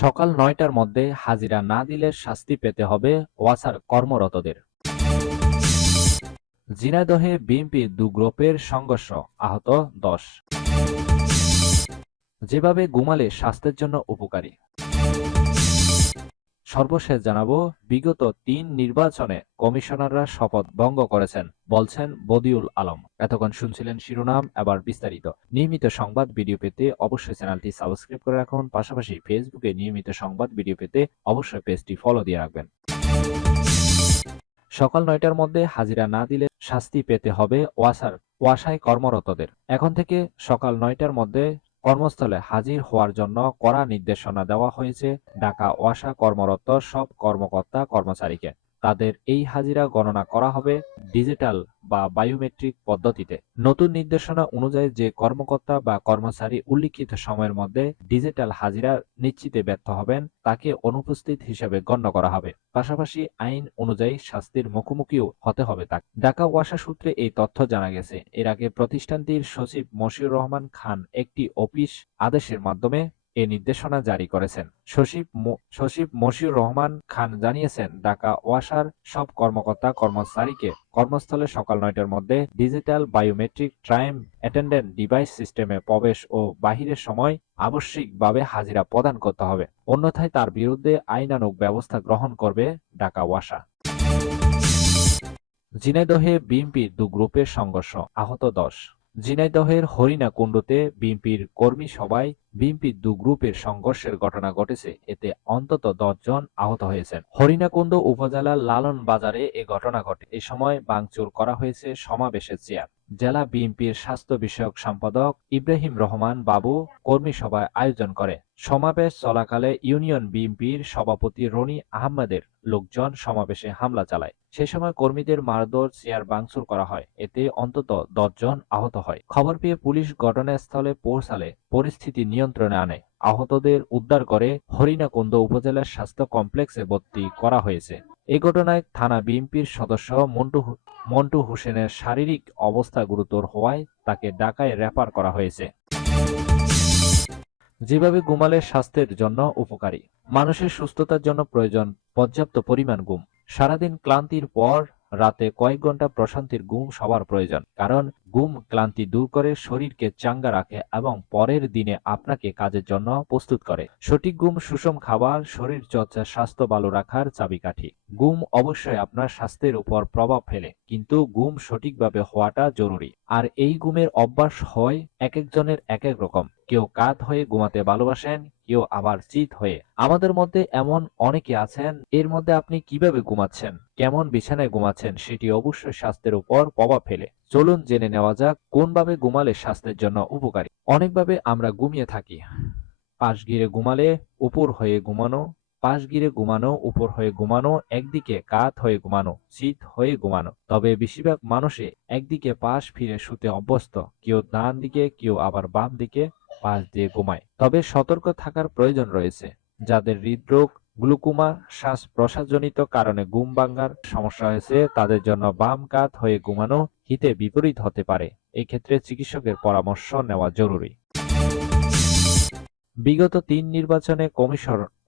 সকাল ৯টার মধ্যে হাজিরা না দিলে শাস্তি পেতে হবে ওয়াসার কর্মরতদের। ঝিনাইদহে বিএনপি দু গ্রুপের সংঘর্ষ, আহত ১০। যেভাবে ঘুমালে স্বাস্থ্যের জন্য উপকারী। সর্বশেষ জানাবো, বিগত ৩ নির্বাচনে কমিশনাররা শপথ ভঙ্গ করেছেন, বলছেন বদিউল আলম। এতক্ষণ শুনছিলেন শিরোনাম, এবার বিস্তারিত। নিয়মিত সংবাদ ভিডিও পেতে অবশ্যই চ্যানেলটি সাবস্ক্রাইব করে রাখুন। পাশাপাশি ফেসবুকে নিয়মিত সংবাদ ভিডিও পেতে অবশ্যই পেজটি ফলো দিয়ে রাখবেন। সকাল ৯টার মধ্যে হাজিরা না দিলে শাস্তি পেতে হবে ওয়াসায় কর্মরতদের। এখন থেকে সকাল ৯টার মধ্যে কর্মস্থলে হাজির হওয়ার জন্য কড়া নির্দেশনা দেওয়া হয়েছে ঢাকা ওয়াসা কর্মরত সব কর্মকর্তা কর্মচারীকে। তাদের এই হাজিরা গণনা করা হবে ডিজিটাল বা বায়োমেট্রিক পদ্ধতিতে। নতুন নির্দেশনা অনুযায়ী যে কর্মকর্তা বা কর্মচারী উল্লিখিত সময়ের মধ্যে ডিজিটাল হাজিরা নিশ্চিতে ব্যর্থ হবেন, তাকে অনুপস্থিত হিসেবে গণ্য করা হবে। পাশাপাশি আইন অনুযায়ী শাস্তির মুখোমুখিও হতে হবে তাকে। ঢাকা ওয়াসা সূত্রে এই তথ্য জানা গেছে। এর আগে প্রতিষ্ঠানটির সচিব মশিউর রহমান খান একটি অফিস আদেশের মাধ্যমে এ নির্দেশনা জারি করেছেন। সচিব মশিউর রহমান খান জানিয়েছেন, ঢাকা ওয়াসার সব কর্মকর্তা কর্মচারীকে কর্মস্থলে সকাল ৯টার মধ্যে digital biometric time attendant device সিস্টেমে প্রবেশ ও বাহিরের সময় আবশ্যিকভাবে হাজিরা প্রদান করতে হবে। অন্যথায় তার বিরুদ্ধে আইনানুগ ব্যবস্থা গ্রহণ করবে ঢাকা ওয়াসা। ঝিনাইদহে বিএনপির দু গ্রুপের সংঘর্ষ, আহত ১০। ঝিনাইদহের হরিণাকুণ্ডুতে বিএনপির কর্মী সভায় বিএনপির দু গ্রুপের সংঘর্ষের ঘটনা ঘটেছে। এতে অন্তত ১০ জন আহত হয়েছেন। হরিণাকুণ্ড উপজেলার লালন বাজারে এ ঘটনা ঘটে। এ সময় ভাঙচুর করা হয়েছে সমাবেশের চেয়ার। জেলা বিএনপির স্বাস্থ্য বিষয়ক সম্পাদক ইব্রাহিম রহমান বাবু কর্মী সভায় আয়োজন করে। সমাবেশ চলাকালে ইউনিয়ন বিএনপির সভাপতি রনি আহমেদের লোকজন সমাবেশে হামলা চালায়। সে সময় কর্মীদের মারধর, চেয়ার ভাঙচুর করা হয়। এতে অন্তত ১০ জন আহত হয়। খবর পেয়ে পুলিশ ঘটনাস্থলে পৌঁছালে পরিস্থিতি নিয়ন্ত্রণে আনে। আহতদের উদ্ধার করে হরিণাকুণ্ড উপজেলার স্বাস্থ্য কমপ্লেক্সে ভর্তি করা হয়েছে। এ ঘটনায় থানা বিএনপির সদস্য মন্টু হোসেনের শারীরিক অবস্থা গুরুতর হওয়ায় তাকে ঢাকায় রেফার করা হয়েছে। যেভাবে ঘুমালে স্বাস্থ্যের জন্য উপকারী। মানুষের সুস্থতার জন্য প্রয়োজন পর্যাপ্ত পরিমাণ ঘুম। সারাদিন ক্লান্তির পর রাতে কয়েক ঘন্টা প্রশান্তির ঘুম সবার প্রয়োজন। কারণ ঘুম ক্লান্তি দূর করে, শরীরকে চাঙ্গা রাখে এবং পরের দিনে আপনাকে কাজের জন্য প্রস্তুত করে। সঠিক ঘুম, সুষম খাবার, শরীর চর্চা স্বাস্থ্য ভালো রাখার চাবিকাঠি। ঘুম অবশ্যই আপনার স্বাস্থ্যের উপর প্রভাব ফেলে, কিন্তু ঘুম সঠিকভাবে হওয়াটা জরুরি। আর এই ঘুমের অভ্যাস হয় এক একজনের এক এক রকম। কেউ কাত হয়ে ঘুমাতে ভালোবাসেন, কেউ আবার চিত হয়ে। আমাদের মধ্যে এমন অনেকে আছেন। এর মধ্যে আপনি কিভাবে ঘুমাচ্ছেন, কেমন বিছানায় ঘুমাচ্ছেন, সেটি অবশ্যই স্বাস্থ্যের উপর প্রভাব ফেলে। চলুন জেনে নেওয়া যাক কোনভাবে ঘুমালে স্বাস্থ্যের জন্য উপকারী। অনেকভাবে আমরা ঘুমিয়ে থাকি। পাশ ঘিরে ঘুমালে, উপর হয়ে ঘুমানো, পাশ ঘিরে ঘুমানো, উপর হয়ে ঘুমানো, একদিকে কাত হয়ে ঘুমানো, চিত হয়ে ঘুমানো। তবে বেশিরভাগ মানুষই একদিকে পাশ ফিরে শুতে অভ্যস্ত। কেউ ডান দিকে, কেউ আবার বাম দিকে পাশ দিয়ে ঘুমায়। তবে সতর্ক থাকার প্রয়োজন রয়েছে। যাদের হৃদরোগ, গ্লুকোমা, শ্বাস প্রশ্বাসজনিত কারণে ঘুম ভাঙার সমস্যা হয়েছে, তাদের জন্য বাম কাত হয়ে ঘুমানো হিতে বিপরীত হতে পারে। এক্ষেত্রে চিকিৎসকের পরামর্শ নেওয়া জরুরি। বিগত ৩ নির্বাচনে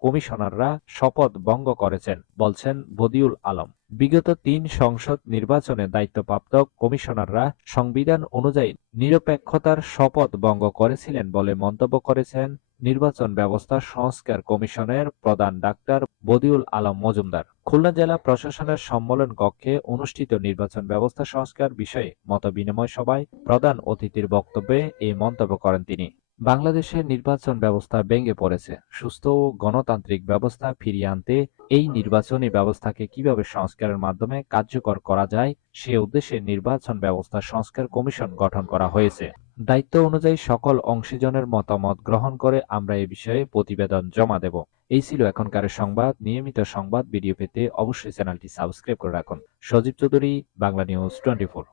কমিশনাররা শপথ ভঙ্গ করেছেন, বলছেন বদিউল আলম। বিগত ৩ সংসদ নির্বাচনে দায়িত্বপ্রাপ্ত কমিশনাররা সংবিধান অনুযায়ী নিরপেক্ষতার শপথ ভঙ্গ করেছিলেন বলে মন্তব্য করেছেন নির্বাচন ব্যবস্থা সংস্কার কমিশনের প্রধান ডাক্তার বদিউল আলম মজুমদার। খুলনা জেলা প্রশাসনের সম্মেলন কক্ষে অনুষ্ঠিত নির্বাচন ব্যবস্থা সংস্কার বিষয়ে মতবিনিময় সভায় প্রধান অতিথির বক্তব্যে এই মন্তব্য করেন তিনি। বাংলাদেশের নির্বাচন ব্যবস্থা ভেঙে পড়েছে। সুস্থ ও গণতান্ত্রিক ব্যবস্থা ফিরিয়ে আনতে এই নির্বাচনী ব্যবস্থাকে কিভাবে সংস্কারের মাধ্যমে কার্যকর করা যায়, সে উদ্দেশ্যে নির্বাচন ব্যবস্থা সংস্কার কমিশন গঠন করা হয়েছে। দায়িত্ব অনুযায়ী সকল অংশীজনের মতামত গ্রহণ করে আমরা এ বিষয়ে প্রতিবেদন জমা দেব। এই ছিল এখনকার সংবাদ। নিয়মিত সংবাদ ভিডিও পেতে অবশ্যই চ্যানেলটি সাবস্ক্রাইব করে রাখুন। সজীব চৌধুরী, বাংলা নিউজ 24।